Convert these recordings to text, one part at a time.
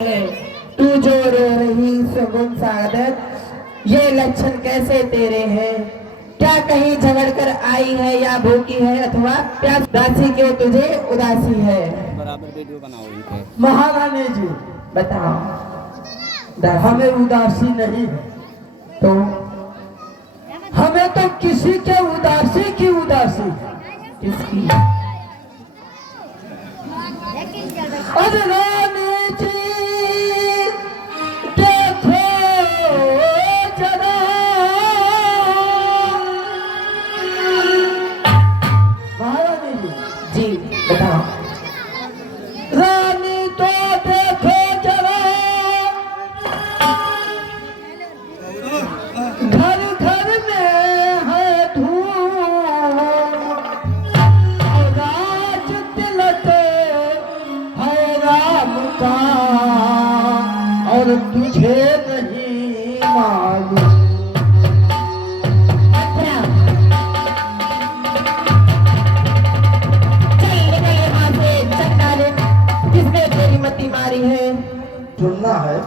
है। तू जो रो रही सगुन सादत, ये लक्षण कैसे तेरे हैं? क्या कहीं झगड़ कर आई है या भूखी है अथवा प्यास दासी क्यों तुझे उदासी है? बराबर वीडियो बनाओ। महारानी जी बताओ। हमें उदासी नहीं है, तो हमें तो किसी के उदासी की उदासी है। किसकी? अरे रानी जी देखो जरा, महारानी जी बताओ। रानी तो देखो जरा, घर घर में है धूम, राज तिलक है राम का, और तुझे नहीं मालूम। चल निकल यहाँ से चंडालिन, किसने तेरी मती मारी है? सुनना है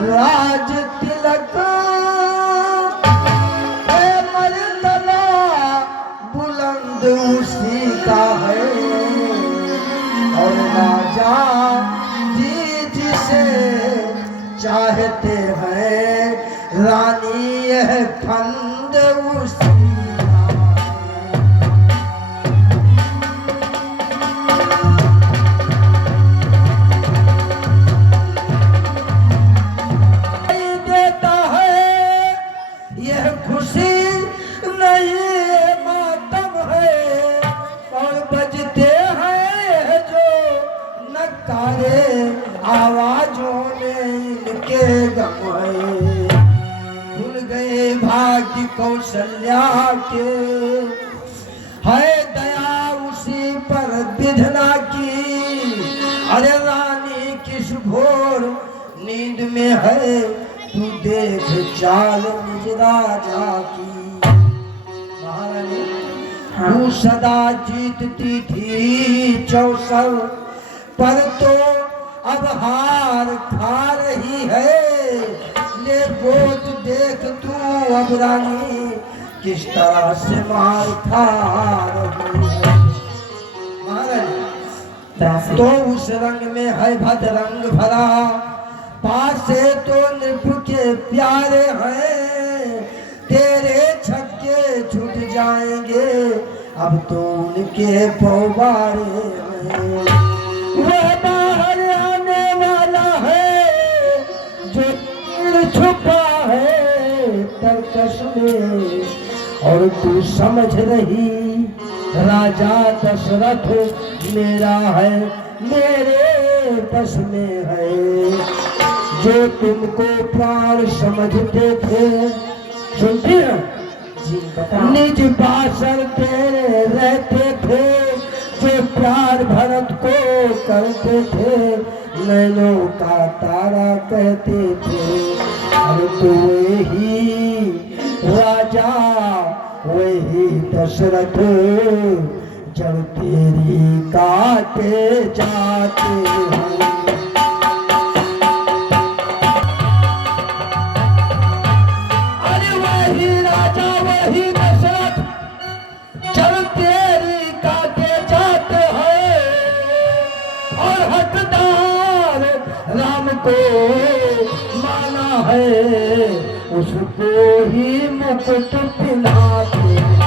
राज तिलक है, मर्तबा बुलंद उसी का है, और राजा जी जिसे चाहते हैं, रानी यह फंद उसी का है। देता है यह खुशी नहीं मातम है, और बजते हैं जो नकारे आवाजों में इनके गम है। भूल गए भाग्य कौशल्या के, है दया उसी पर विधना की, अरे रानी किस घोर नींद में है, तू देख चाल निज राजा की। महारानी तू सदा जीतती थी चौसर, पर तो अब हार खा रही है, ले बोत देख तू अब रानी किस तरह से मार खा रही है। महारानी दासी तो उस रंग में है भद्रंग भरा, पास से तो नृप के प्यारे हैं, तेरे छक्के छूट जाएंगे अब तो उनके पौबारे हैं। वह बाहर आने वाला है जो तीर छुपा है तरकश में, और तू समझ रही राजा दशरथ मेरा है, मेरे बस में है, जो तुमको प्राण समझते थे। सुनती है जी बताओ। निज बासर तेरे रहते थे, जो प्यार भरत को करते थे, नैनों का तारा कहते थे, अरे तो वही राजा वही दशरथ जब तेरी काटे जाते हैं। अरे वही राजा वही दशरथ जब तेरी काटे जाते हैं, और हकदार राम को माना है, उसको ही मुकुट पिलाते हैं।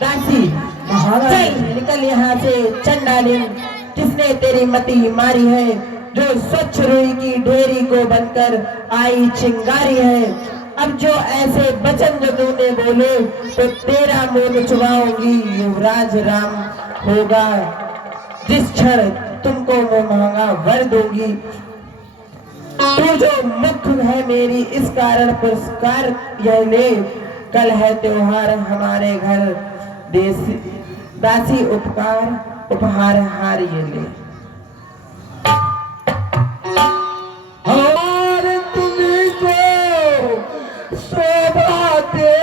दासी चल निकल यहाँ से चंडालिन, किसने तेरी मती मारी है? जो स्वच्छ रुई की ढेरी को बनकर आई चिंगारी है। अब जो ऐसे वचन जो तूने बोले, तो तेरा मुंह छुपाऊंगी युवराज राम होगा, जिस क्षण तुमको मैं मांगा वर दूंगी। तू जो मुख है मेरी इस कारण पुरस्कार यह ले, कल है त्योहार हमारे घर, देश दासी उपकार उपहार हार ये ले। हमारे तुम्ही को शोभा दे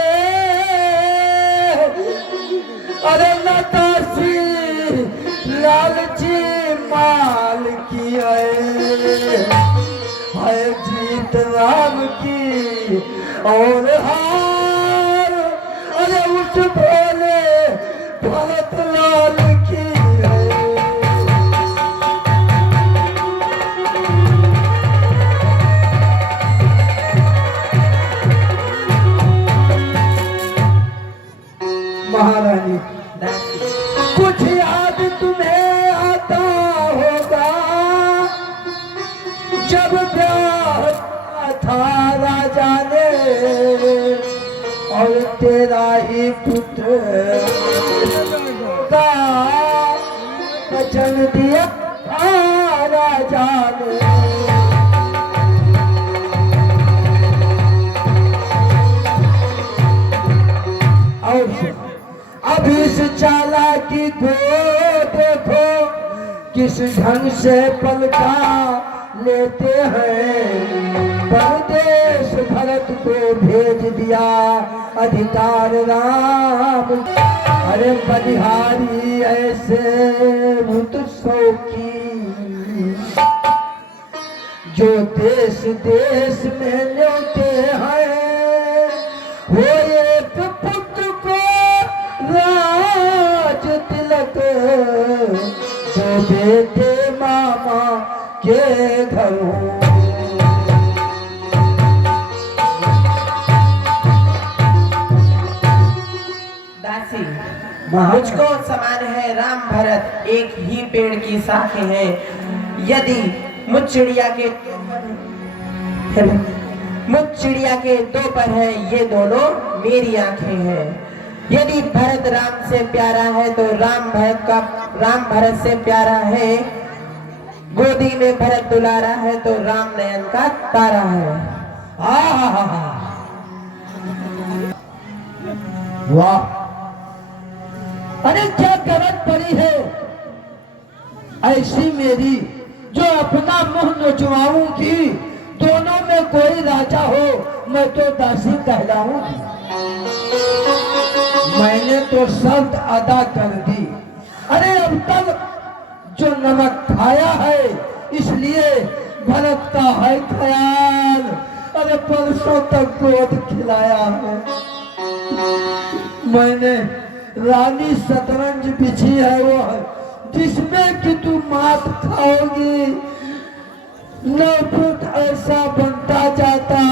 है जीत राम की और हार अरे उस भोले भरत लाल की है। महारानी कुछ याद तुम्हें आता होगा जब ब्याह था राजा ने और तेरा ही पुत्र का वचन दिया था राजा ने। और अब इस चालाकी को देखो किस ढंग से पलटा लेते हैं। परदेश भरत को भेज दिया अधिकार राम। अरे बलिहारी ऐसे उत्सव की जो देश देश में लेते हैं। वो एक पुत्र को राज तिलक जो बेटे मामा के घरों। दासी मुझको समान है राम भरत एक ही पेड़ की शाखें हैं। यदि मुझ चिड़िया के दो पर है ये दोनों मेरी आंखें हैं। यदि भरत राम से प्यारा है तो राम भरत से प्यारा है। गोदी में भरत दुलारा है तो राम नयन का तारा है। वाह अरे क्या गरज पड़ी है ऐसी मेरी जो अपना मुंह नोचवाऊंगी। दोनों में कोई राजा हो मैं तो दासी कहलाऊंगी। मैंने तो शर्त अदा कर दी। अरे अब तक जो नमक खाया है इसलिए भरत का है ख्याल। अरे परसों तक गोद खिलाया है। मैंने रानी शतरंज बिछी है वो जिसमें कि तू मात खाओगी। 9 फुट ऐसा बनता जाता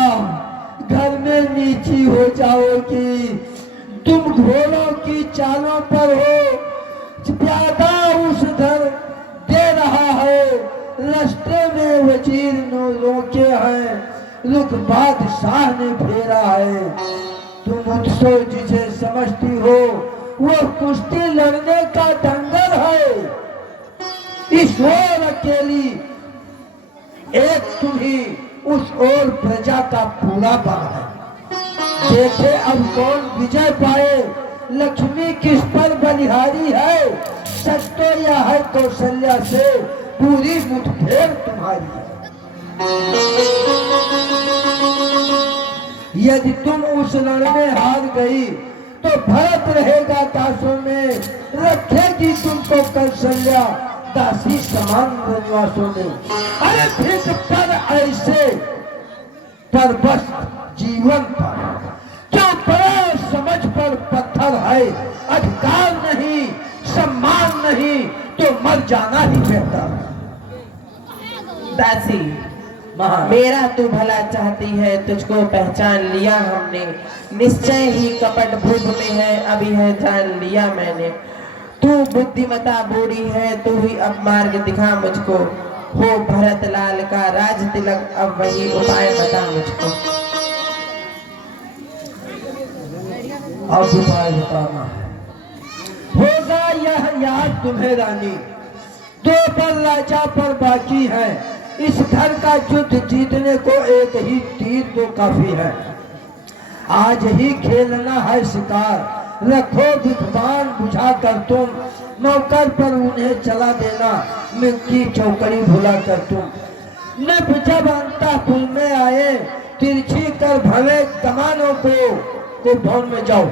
घर में नीची हो जाओगी। तुम घोड़ों की चालों पर हो प्यादा उस घर दे रहा है। रास्ते में वजीर ने रोके हैं रुख बादशाह ने फेरा है। तुम उत्सव जिसे समझती हो वो कुश्ती लड़ने का दंगल है। इस ओर अकेली एक तुम ही उस ओर प्रजा का पूरा बल है। देखे अब कौन विजय पाए। लक्ष्मी किस पर बलिहारी है। सच तो यह है कौशल्या से पूरी मुठभेड़ तुम्हारी है। यदि तुम उस रण में हार गई तो भरत रहेगा दासों में। रखेगी तुमको कौशल्या दासी समान वनवासों में। अरे फिर पर ऐसे पर बस जीवन पर जो बड़े समझ पर पत्थर है। अधिकार नहीं सम्मान नहीं तो मर जाना ही बेहतर। दासी मेरा तू भला चाहती है तुझको पहचान लिया हमने। निश्चय ही कपट भूप में है अभी है जान लिया मैंने। तू बुद्धिमता बूढ़ी है तू ही अब मार्ग दिखा मुझको। हो भरत लाल का राज तिलक अब वही उपाय बता मुझको। अब उपाय बताना है। होगा यह याद तुम्हें रानी। 2 पर राजा पर बाकी है। इस घर का युद्ध जीतने को एक ही तीर तो काफी है। आज ही खेलना है शिकार। रखो विद्वान बुझा कर तुम। नौकर पर उन्हें चला देना मिट्टी चौकड़ी भुला कर तुम। नभ जब अंतःपुर में आए तिरछी कर भवे कमानों को भवन में जाओ।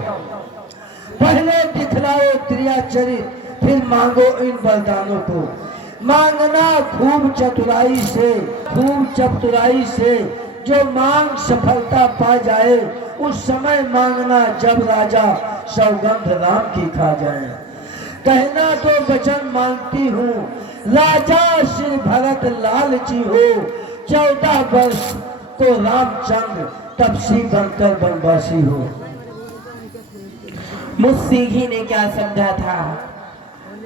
पहले दिखलाओ क्रिया चरित फिर मांगो इन वरदानों को। मांगना खूब चतुराई से जो मांग सफलता पा जाए, उस समय मांगना जब राजा सौगंध राम की खा जाए। कहना तो वचन मांगती हूँ, राजा श्री भरत लालची हो, 14 वर्ष को रामचंद्र तपसी बनकर वनवासी हो। मुस्सीघी ने क्या समझा था,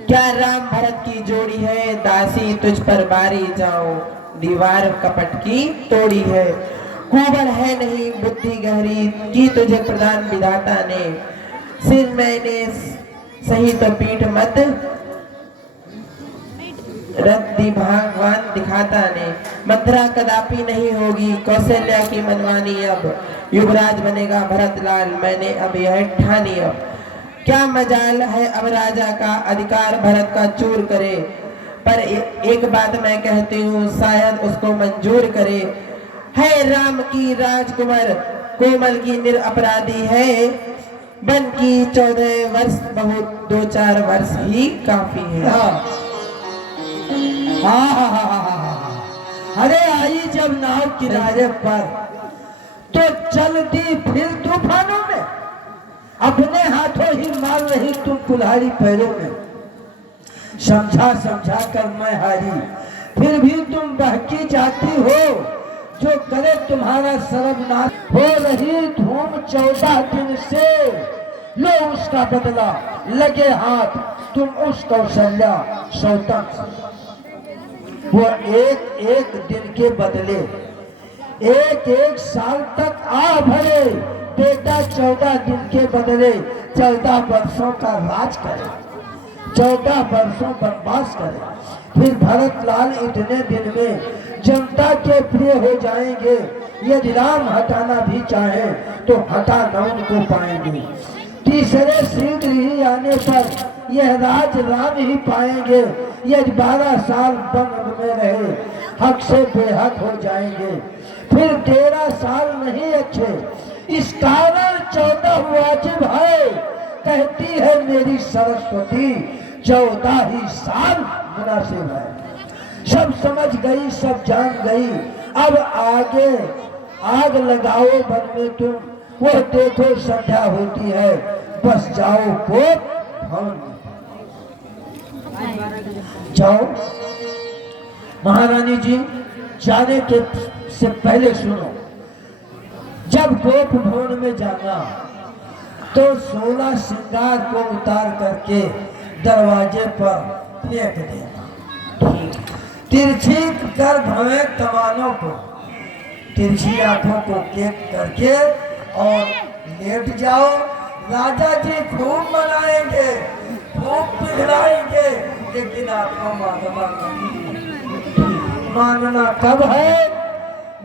क्या राम भरत की जोड़ी है, दासी तुझ पर बारी जाओ, दीवार कपट की तोड़ी है। कुंवर है नहीं बुद्धि गहरी, की तुझे प्रदान विधाता ने, सिर मैंने सही तो पीठ मत रद्दी भगवान दिखाता ने। मथुरा कदापि नहीं होगी कौशल्या की मनमानी, अब युवराज बनेगा भरतलाल, मैंने अब यह ठानी। अब क्या मजाल है अब राजा का, अधिकार भरत का चूर करे, पर एक बात मैं कहती हूँ, शायद उसको मंजूर करे। है राम की राजकुमार, कोमल की निरपराधी है, बन की 14 वर्ष बहुत, 2-4 वर्ष ही काफी है। अरे आई जब नाव किनारे पर, तो चल दी फिर तूफानों में, अपने हाथों ही मार रही तुम कुल्हाड़ी पैरों में। समझा कर मैं हारी, फिर भी तुम बहकी जाती हो, जो करे तुम्हारा सर्वनाश। हो रही धूम 14 दिन से, लो उसका बदला, लगे हाथ तुम उस कौशल्या सौतन से। वो एक दिन के बदले 1 साल तक आ भरे, बेटा 14 दिन के बदले 14 वर्षों का राज करे, 14 वर्षों वनवास करे। फिर भरतलाल इतने दिन में जनता के प्रिय हो जाएंगे, यदि राम हटाना भी चाहे तो हटा न उनको पाएंगे। तीसरे शीघ्र ही आने पर यह राज राम ही पाएंगे, यदि 12 साल वन में रहे हक से बेहक हो जाएंगे। फिर 13 साल नहीं अच्छे, इस कारण 14 वाजिब है, कहती है मेरी सरस्वती, 14 ही साल मुनासिब है। सब समझ गई, सब जान गई, अब आगे आग लगाओ वन में तुम, वो देखो संध्या होती है, बस जाओ कोप भवन में। जाओ महारानी जी, जाने के से पहले सुनो, जब गोप भवन में जाना तो 16 श्रृंगार को उतार करके दरवाजे पर फेंक देना। तिरछी कर भवे कमानों को, तिरछी आंखों को केक करके और लेट जाओ। राजा जी खूब मनाएंगे, खूब पिघलाएंगे, लेकिन आपको मानना नहीं। मानना कब है,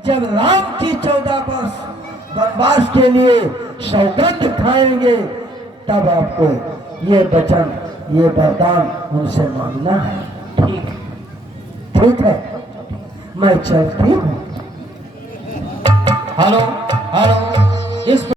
जब राम की 14 वर्ष वनवास के लिए सौगंध खाएंगे, तब आपको ये वचन, ये वरदान उनसे मांगना है। ठीक है, मैं चलती हूँ। हेलो, इस